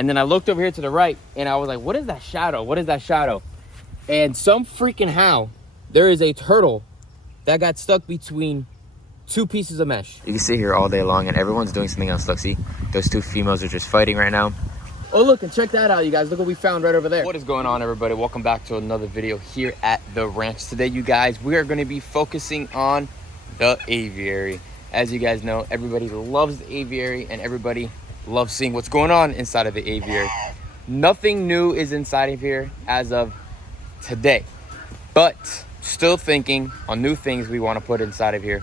And then I looked over here to the right and I was like, what is that shadow? What is that shadow? And some freaking how, there is a turtle that got stuck between two pieces of mesh. You can sit here all day long and everyone's doing something else. Look, see, those two females are just fighting right now. Oh, look, and check that out, you guys. Look what we found right over there. What is going on, everybody? Welcome back to another video here at the ranch. Today, you guys, we are going to be focusing on the aviary. As you guys know, everybody loves the aviary and everybody loves seeing what's going on inside of the aviary. Nothing new is inside of here as of today, but still thinking on new things we want to put inside of here.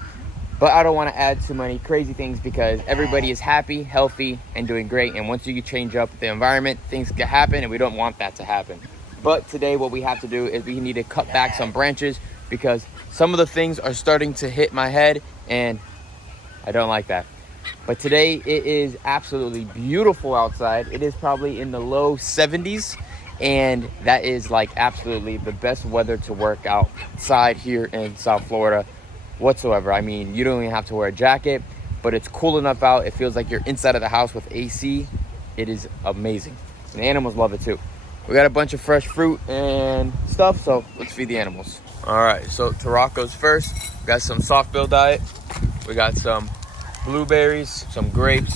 But I don't want to add too many crazy things because everybody is happy, healthy, and doing great. And once you change up the environment, things can happen, and we don't want that to happen. But today what we have to do is we need to cut back some branches because some of the things are starting to hit my head, and I don't like that. But today it is absolutely beautiful outside. It is probably in the low 70s, and that is like absolutely the best weather to work outside here in South Florida whatsoever. I mean, you don't even have to wear a jacket, but it's cool enough out. It feels like you're inside of the house with AC. It is amazing. And the animals love it too. We got a bunch of fresh fruit and stuff, so let's feed the animals. All right, so Tarocco's first. We got some soft-bill diet. We got some blueberries, some grapes,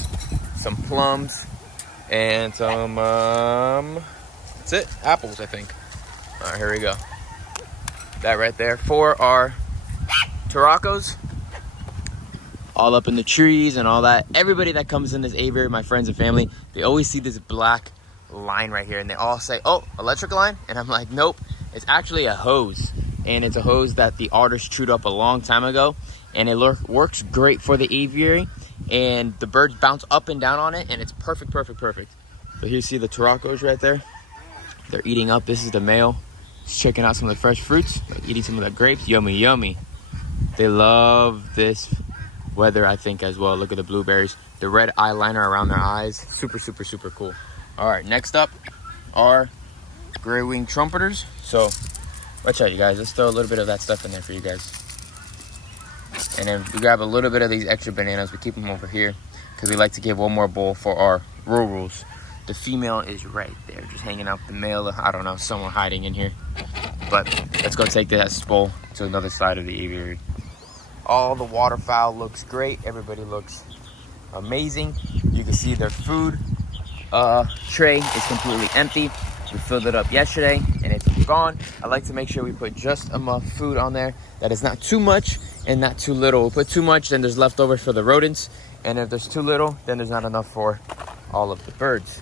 some plums, and some, that's it, apples, I think. All right, here we go. That right there for our Taroccos, all up in the trees and all that. Everybody that comes in this aviary, my friends and family, they always see this black line right here and they all say, oh, electrical line? And I'm like, nope, it's actually a hose. And it's a hose that the artist trued up a long time ago, and it works great for the aviary, and the birds bounce up and down on it, and it's perfect. So here you see the Taroccos right there. They're eating up. This is the male. He's checking out some of the fresh fruits, eating some of the grapes. Yummy. They love this weather, I think, as well. Look at the blueberries. The red eyeliner around their eyes. Super cool. All right, next up are gray-winged trumpeters. So watch out, you guys. Let's throw a little bit of that stuff in there for you guys. And then we grab a little bit of these extra bananas. We keep them over here because we like to give one more bowl for our rurals. The female is right there, just hanging out. The male, I don't know, someone hiding in here. But let's go take this bowl to another side of the aviary. All the waterfowl looks great. Everybody looks amazing. You can see their food tray is completely empty. We filled it up yesterday and it's gone. I like to make sure we put just enough food on there that is not too much and not too little. We put too much, then there's leftovers for the rodents. And if there's too little, then there's not enough for all of the birds.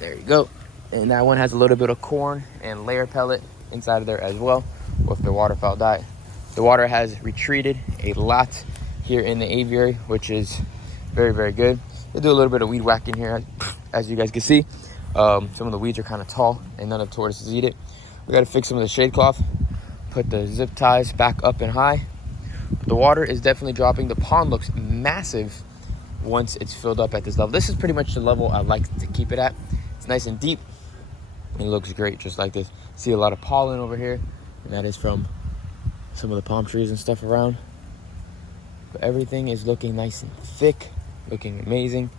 There you go. And that one has a little bit of corn and layer pellet inside of there as well with the waterfowl diet. The water has retreated a lot here in the aviary, which is very good. They do a little bit of weed whacking here, as you guys can see. Some of the weeds are kind of tall and none of the tortoises eat it. We got to fix some of the shade cloth, put the zip ties back up and high. The water is definitely dropping. The pond looks massive once it's filled up at this level. This is pretty much the level I like to keep it at. It's nice and deep. It looks great just like this. See a lot of pollen over here, and that is from some of the palm trees and stuff around. But everything is looking nice and thick, looking amazing.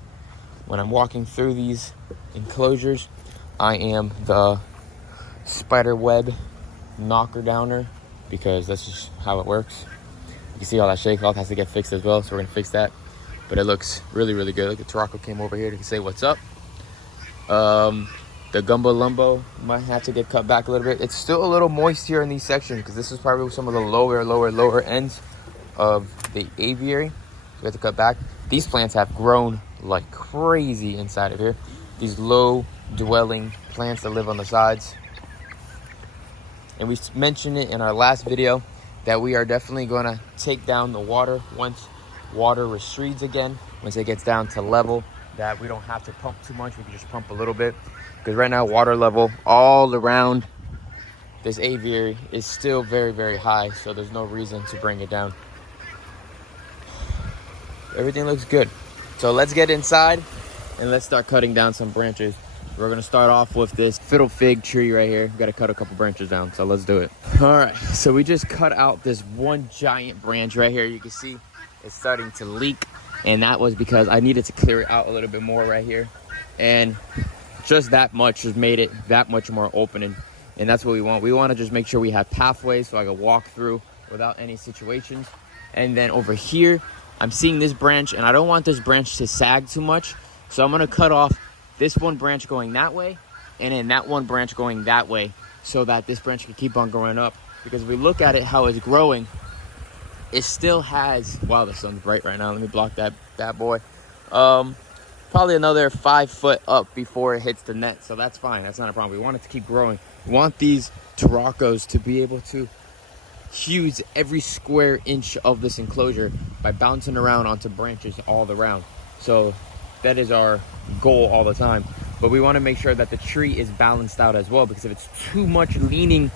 When I'm walking through these enclosures, I am the spider web knocker downer because that's just how it works. You can see all that shade cloth has to get fixed as well, so we're gonna fix that. But it looks really good. Look, the Tarocco came over here to say what's up. The gumbo lumbo might have to get cut back a little bit. It's still a little moist here in these sections because this is probably some of the lower ends of the aviary. We have to cut back. These plants have grown like crazy inside of here. These low dwelling plants that live on the sides. And we mentioned it in our last video that we are definitely gonna take down the water once water recedes again, once it gets down to level that we don't have to pump too much. We can just pump a little bit because right now water level all around this aviary is still very high, so there's no reason to bring it down. Everything looks good, so let's get inside and let's start cutting down some branches. We're gonna start off with this fiddle fig tree right here. We gotta cut a couple branches down, so let's do it. All right, so we just cut out this one giant branch right here. You can see it's starting to leak, and that was because I needed to clear it out a little bit more right here. And just that much has made it that much more open, and that's what we want. We want to just make sure we have pathways so I can walk through without any situations. And then over here, I'm seeing this branch, and I don't want this branch to sag too much, so I'm going to cut off this one branch going that way, and then that one branch going that way, so that this branch can keep on growing up. Because if we look at it, how it's growing, it still has, wow, the sun's bright right now. Let me block that bad boy. Probably another 5 foot up before it hits the net, so that's fine. That's not a problem. We want it to keep growing. We want these Tarocos to be able to use every square inch of this enclosure by bouncing around onto branches all around. So that is our goal all the time. But we want to make sure that the tree is balanced out as well, because if it's too much leaning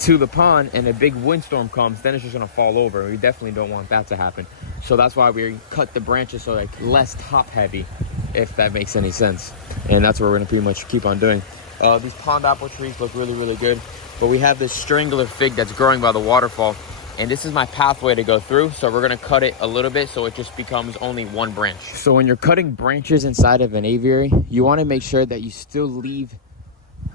to the pond and a big windstorm comes, then it's just going to fall over. We definitely don't want that to happen. So that's why we cut the branches so like less top heavy, if that makes any sense. And that's what we're going to pretty much keep on doing. These pond apple trees look really, really good. But we have this strangler fig that's growing by the waterfall, and this is my pathway to go through. So we're going to cut it a little bit so it just becomes only one branch. So when you're cutting branches inside of an aviary, you want to make sure that you still leave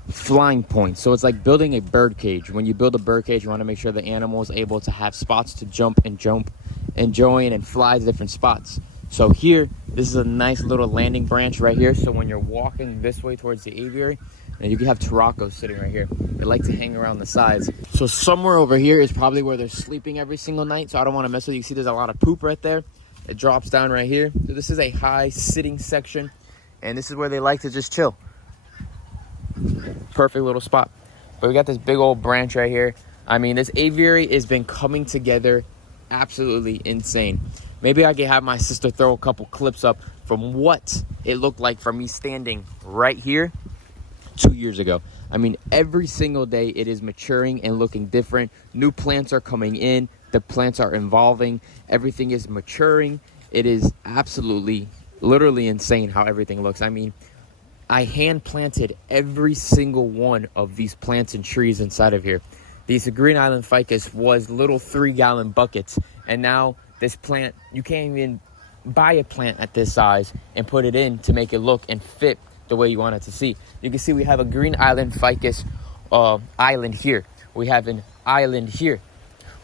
flying points. So it's like building a bird cage. When you build a bird cage, you want to make sure the animal is able to have spots to jump and join and fly to different spots. So here, this is a nice little landing branch right here. So when you're walking this way towards the aviary, and you can have Tarocos sitting right here. They like to hang around the sides. So somewhere over here is probably where they're sleeping every single night. So I don't want to mess with you. You see there's a lot of poop right there. It drops down right here. So this is a high sitting section, and this is where they like to just chill. Perfect little spot. But we got this big old branch right here. I mean, this aviary has been coming together absolutely insane. Maybe I can have my sister throw a couple clips up from what it looked like from me standing right here 2 years ago. I mean, every single day it is maturing and looking different. New plants are coming in. The plants are evolving. Everything is maturing. It is absolutely, literally insane how everything looks. I mean, I hand planted every single one of these plants and trees inside of here. These Green Island ficus was little 3-gallon buckets, and now this plant, you can't even buy a plant at this size and put it in to make it look and fit the way you want it to see. You can see we have a Green Island ficus island here. We have an island here.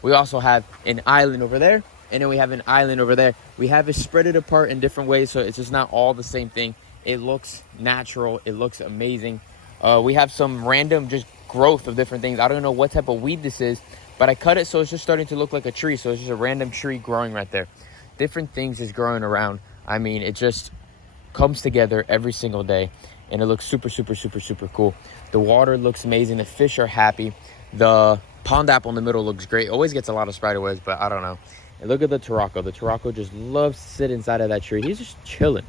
We also have an island over there, and then we have an island over there. We have it spread it apart in different ways, so it's just not all the same thing. It looks natural. It looks amazing. We have some random just growth of different things. I don't know what type of weed this is, but I cut it so it's just starting to look like a tree. So it's just a random tree growing right there. Different things is growing around. I mean, it just comes together every single day, and it looks super, super, super, super cool. The water looks amazing. The fish are happy. The pond apple in the middle looks great. Always gets a lot of spider webs, but I don't know. And look at the Taroco. The Taroco just loves to sit inside of that tree. He's just chilling.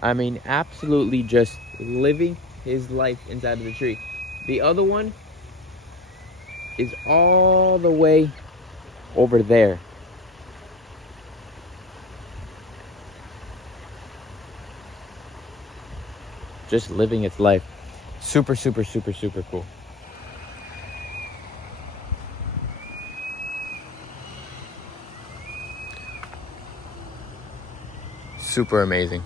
I mean, absolutely just living his life inside of the tree. The other one is all the way over there. Just living its life. Super, super, super, super cool. Super amazing.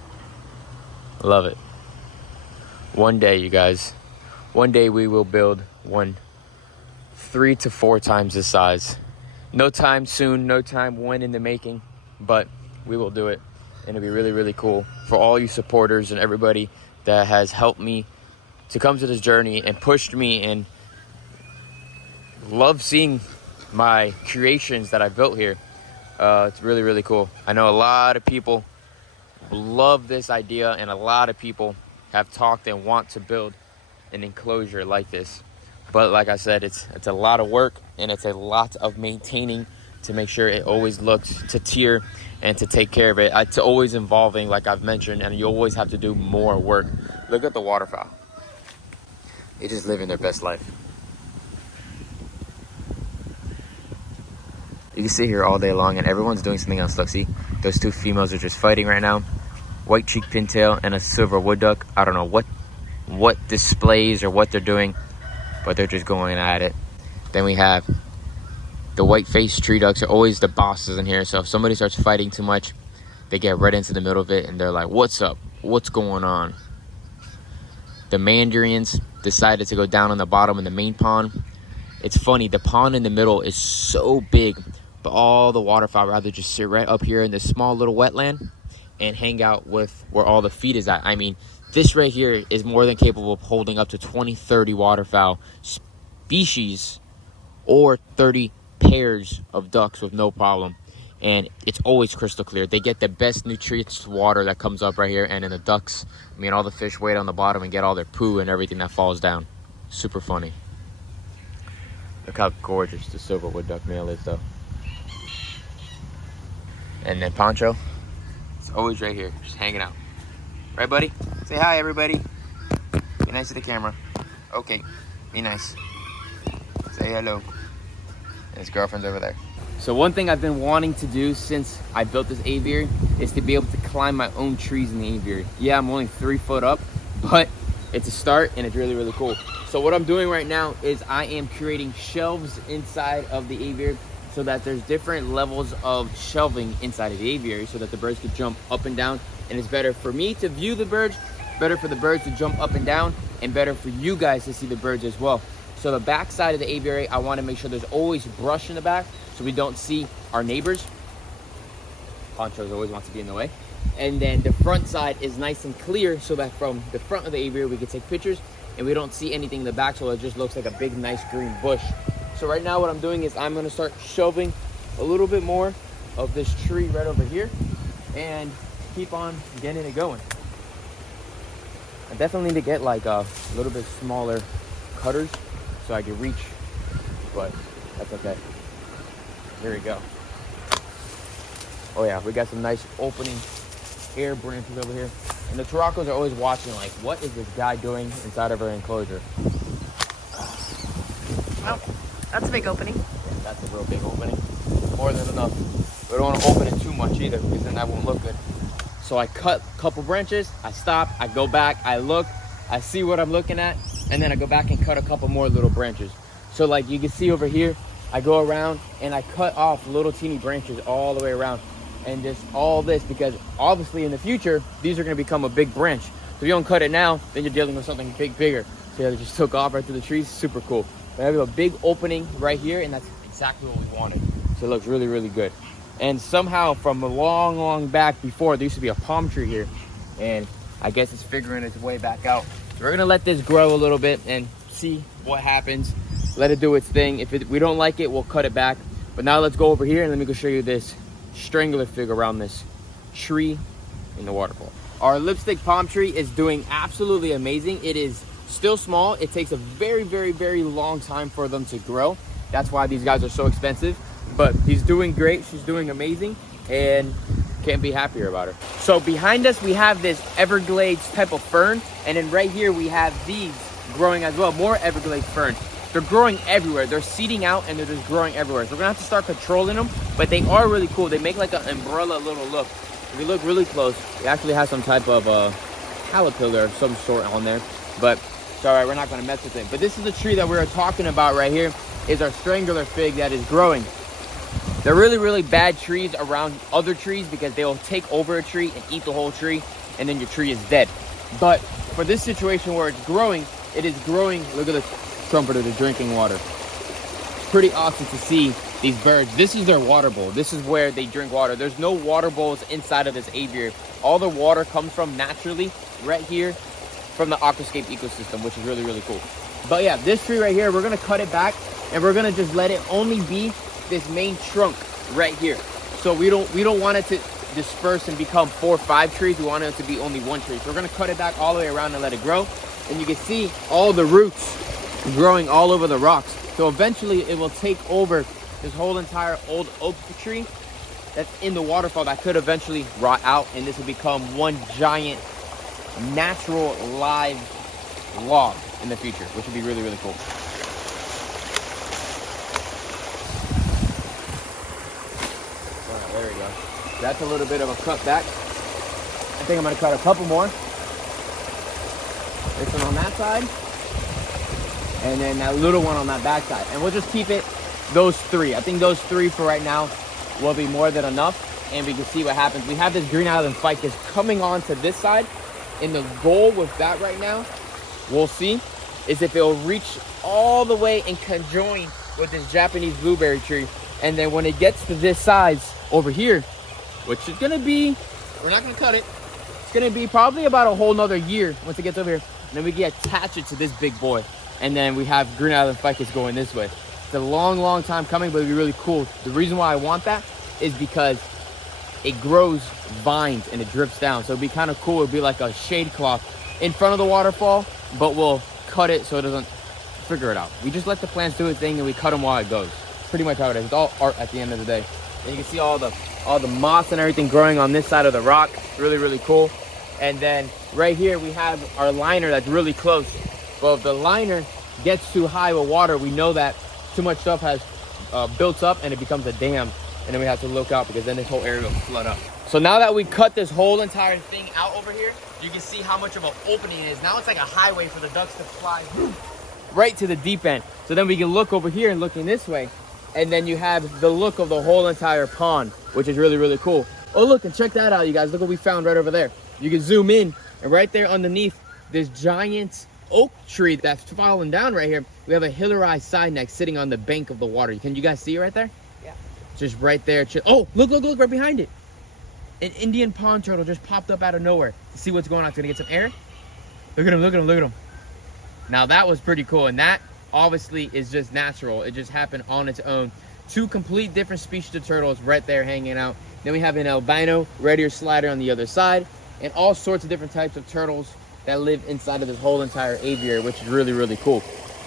Love it. One day, you guys, one day we will build one 3 to 4 times this size. No time soon, no time when in the making, but we will do it. And it'll be really, really cool for all you supporters and everybody that has helped me to come to this journey and pushed me and love seeing my creations that I built here. It's really, really cool. I know a lot of people love this idea, and a lot of people have talked and want to build an enclosure like this. But like I said, it's a lot of work, and it's a lot of maintaining to make sure it always looks to tier and to take care of it. It's always evolving, like I've mentioned, and you always have to do more work. Look at the waterfowl. They're just living their best life. You can sit here all day long, and everyone's doing something else. Look, see? Those 2 females are just fighting right now. White cheek pintail and a silver wood duck. I don't know what displays or what they're doing, but they're just going at it. Then we have the white-faced tree ducks are always the bosses in here. So if somebody starts fighting too much, they get right into the middle of it, and they're like, what's up? What's going on? The mandarins decided to go down on the bottom in the main pond. It's funny, the pond in the middle is so big, but all the waterfowl rather just sit right up here in this small little wetland and hang out with where all the feed is at. I mean, this right here is more than capable of holding up to 20, 30 waterfowl species or 30 pairs of ducks with no problem. And it's always crystal clear. They get the best nutritious water that comes up right here. And then the ducks, I mean, all the fish wait on the bottom and get all their poo and everything that falls down. Super funny. Look how gorgeous the silverwood duck male is, though. And then Poncho, it's always right here, just hanging out. Right, buddy? Say hi, everybody. Be nice to the camera. Okay, be nice. Say hello. And his girlfriend's over there. So one thing I've been wanting to do since I built this aviary is to be able to climb my own trees in the aviary. Yeah, I'm only 3 foot up, but it's a start and it's really, really cool. So what I'm doing right now is I am creating shelves inside of the aviary so that there's different levels of shelving inside of the aviary so that the birds could jump up and down. And it's better for me to view the birds, better for the birds to jump up and down, and better for you guys to see the birds as well. So the back side of the aviary, I want to make sure there's always brush in the back so we don't see our neighbors. Ponchos always wants to be in the way. And then the front side is nice and clear so that from the front of the aviary we can take pictures and we don't see anything in the back, so it just looks like a big nice green bush. So right now what I'm doing is I'm going to start shelving a little bit more of this tree right over here and keep on getting it going. I definitely need to get like a little bit smaller cutters so I can reach, but that's okay. Here we go. Oh yeah, we got some nice opening air branches over here. And the Turacos are always watching like, what is this guy doing inside of our enclosure? Well, that's a big opening. Yeah, that's a real big opening. More than enough. We don't want to open it too much either because then that won't look good. So I cut a couple branches, I stop, I go back, I look, I see what I'm looking at, and then I go back and cut a couple more little branches. So like you can see over here, I go around and I cut off little teeny branches all the way around. And just all this, because obviously in the future, these are going to become a big branch. So if you don't cut it now, then you're dealing with something bigger. So yeah, they just took off right through the trees, super cool. But I have a big opening right here, and that's exactly what we wanted. So it looks really, really good. And somehow from a long back before, there used to be a palm tree here. And I guess it's figuring its way back out. So we're going to let this grow a little bit and see what happens. Let it do its thing. If we don't like it, we'll cut it back. But now let's go over here and let me go show you this strangler fig around this tree in the waterfall. Our lipstick palm tree is doing absolutely amazing. It is still small. It takes a very, very, very long time for them to grow. That's why these guys are so expensive. But he's doing great. She's doing amazing. And can't be happier about her. So behind us, we have this Everglades type of fern. And then right here, we have these growing as well. More Everglades fern. They're growing everywhere. They're seeding out and they're just growing everywhere. So we're gonna have to start controlling them, but they are really cool. They make like an umbrella little look. If you look really close, it actually has some type of caterpillar of some sort on there, but it's all right, we're not gonna mess with it. But this is the tree that we were talking about right here, is our strangler fig that is growing. They're really, really bad trees around other trees because they will take over a tree and eat the whole tree, and then your tree is dead. But for this situation where it's growing, it is growing, look at this trumpeter, the drinking water. It's pretty awesome to see these birds. This is their water bowl. This is where they drink water. There's no water bowls inside of this aviary. All the water comes from naturally right here from the aquascape ecosystem, which is really, really cool. But yeah, this tree right here, we're gonna cut it back and we're gonna just let it only be this main trunk right here. So we don't want it to disperse and become 4 or 5 trees. We want it to be only 1 tree. So we're gonna cut it back all the way around and let it grow. And you can see all the roots growing all over the rocks. So eventually it will take over this whole entire old oak tree that's in the waterfall that could eventually rot out, and this will become one giant natural live log in the future, which would be really, really cool. There we go. That's a little bit of a cut back. I think I'm gonna cut a couple more. This one on that side, and then that little one on that back side. And we'll just keep it those 3. I think those 3 for right now will be more than enough, and we can see what happens. We have this green island ficus coming on to this side, and the goal with that right now we'll see, is if it'll reach all the way and conjoin with this Japanese blueberry tree. And then when it gets to this size over here, which is gonna be, we're not gonna cut it, it's gonna be probably about a whole nother year once it gets over here. And then we can attach it to this big boy. And then we have Green Island ficus going this way. It's a long time coming, but it'd be really cool. The reason why I want that is because it grows vines and it drips down. So it'd be kind of cool. It'd be like a shade cloth in front of the waterfall, but we'll cut it so it doesn't, figure it out. We just let the plants do its thing and we cut them while it goes. Pretty much how it is. It's all art at the end of the day. And you can see all the moss and everything growing on this side of the rock. Really cool. And then right here we have our liner that's really close. But if the liner gets too high with water, we know that too much stuff has built up and it becomes a dam. And then we have to look out because then this whole area will flood up. So now that we cut this whole entire thing out over here, you can see how much of an opening it is. Now it's like a highway for the ducks to fly right to the deep end. So then we can look over here and looking this way. And then you have the look of the whole entire pond, which is really cool. Oh, look, and check that out, you guys. Look what we found right over there. You can zoom in, and right there underneath this giant oak tree that's fallen down right here, we have a hillarized side neck sitting on the bank of the water. Can you guys see it right there? Yeah. Just right there. Oh, look, right behind it. An Indian pond turtle just popped up out of nowhere to see what's going on. It's gonna get some air. Look at him. Now that was pretty cool, and that obviously is just natural. It just happened on its own. Two complete different species of turtles right there hanging out. Then we have an albino red ear slider on the other side, and all sorts of different types of turtles that live inside of this whole entire aviary, which is really cool,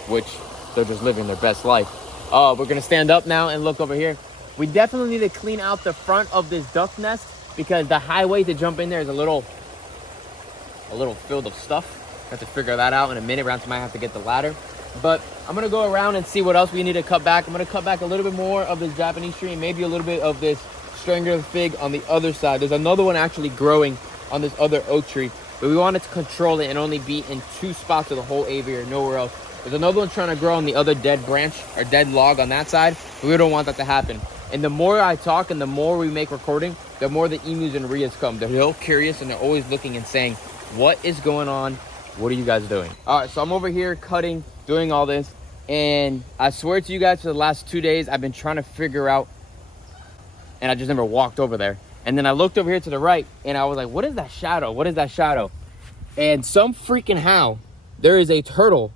which they're just living their best life. Oh, we're gonna stand up now and look over here. We definitely need to clean out the front of this duck nest because the highway to jump in there is a little filled of stuff. Have to figure that out in a minute. Around might have to get the ladder. But I'm gonna go around and see what else we need to cut back. I'm gonna cut back a little bit more of this Japanese tree and maybe a little bit of this strangler fig on the other side. There's another one actually growing on this other oak tree, but we wanted to control it and only be in 2 spots of the whole aviary, nowhere else. There's another one trying to grow on the other dead branch or dead log on that side, but we don't want that to happen. And the more I talk and the more we make recording, the more the emus and rheas come. They're real curious and they're always looking and saying, what is going on? What are you guys doing? All right, so I'm over here cutting, doing all this, and I swear to you guys, for the last 2 days, I've been trying to figure out, and I just never walked over there. And then I looked over here to the right, and I was like, what is that shadow? What is that shadow? And some freaking how, there is a turtle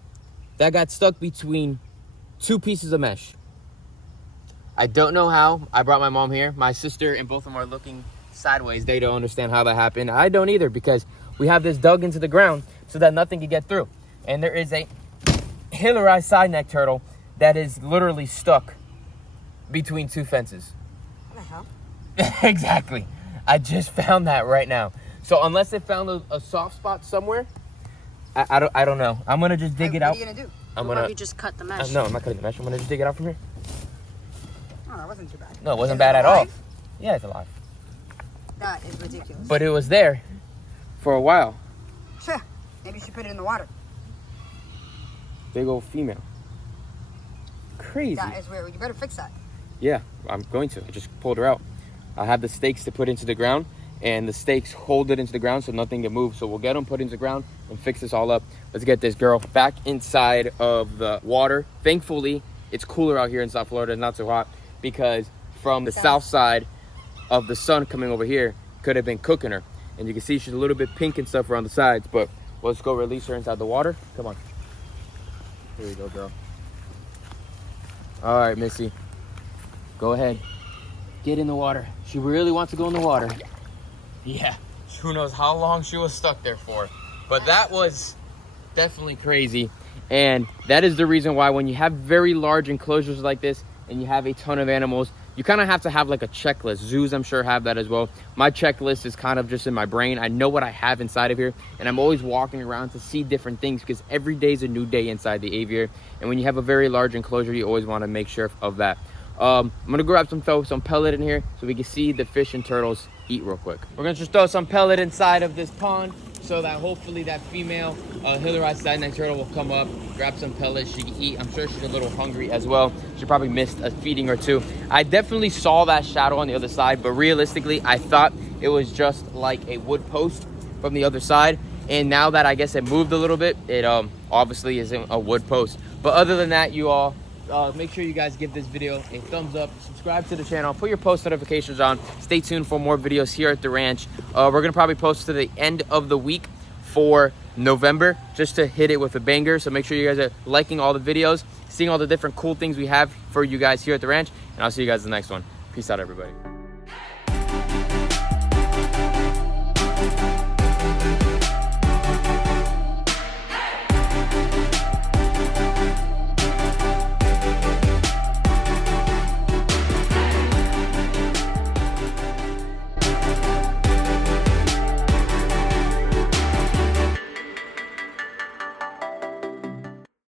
that got stuck between 2 pieces of mesh. I don't know how. I brought my mom here. My sister and both of them are looking sideways. They don't understand how that happened. I don't either, because we have this dug into the ground so that nothing can get through. And there is a hillarized side neck turtle that is literally stuck between 2 fences. What the hell? Exactly. I just found that right now. So unless it found a soft spot somewhere, I don't know. I'm gonna just dig it out. What are you gonna do? I'm Or gonna. you just cut the mesh? No, I'm not cutting the mesh. I'm gonna just dig it out from here. Oh, that wasn't too bad. No, it wasn't Is bad it at all. alive? Yeah, it's alive. That is ridiculous. But it was there for a while. Sure. Maybe you should put it in the water. Big old female. Crazy. That is weird. You better fix that. Yeah, I'm going to. I just pulled her out. I have the stakes to put into the ground, and the stakes hold it into the ground so nothing can move. So we'll get them put into the ground and fix this all up. Let's get this girl back inside of the water. Thankfully, it's cooler out here in South Florida. It's not so hot because from the south side of the sun coming over here could have been cooking her. And you can see she's a little bit pink and stuff around the sides, but let's go release her inside the water. Come on. Here we go, girl. All right, Missy. Go ahead. Get in the water. She really wants to go in the water. Yeah. Who knows how long she was stuck there for. But that was definitely crazy. And that is the reason why when you have very large enclosures like this and you have a ton of animals, you kind of have to have like a checklist. Zoos, I'm sure, have that as well. My checklist is kind of just in my brain. I know what I have inside of here, and I'm always walking around to see different things because every day is a new day inside the aviary. And when you have a very large enclosure, you always want to make sure of that. I'm gonna grab some pellet in here so we can see the fish and turtles eat real quick. We're gonna just throw some pellet inside of this pond so that hopefully that female hillarized side neck turtle will come up, grab some pellets, she can eat. I'm sure she's a little hungry as well. She probably missed a feeding or two. I definitely saw that shadow on the other side, but realistically, I thought it was just like a wood post from the other side. And now that I guess it moved a little bit, it obviously isn't a wood post. But other than that, you all, make sure you guys give this video a thumbs up, subscribe to the channel, put your post notifications on. Stay tuned for more videos here at the ranch. We're gonna probably post to the end of the week for November, just to hit it with a banger. So make sure you guys are liking all the videos, seeing all the different cool things we have for you guys here at the ranch, and I'll see you guys in the next one. Peace out, everybody.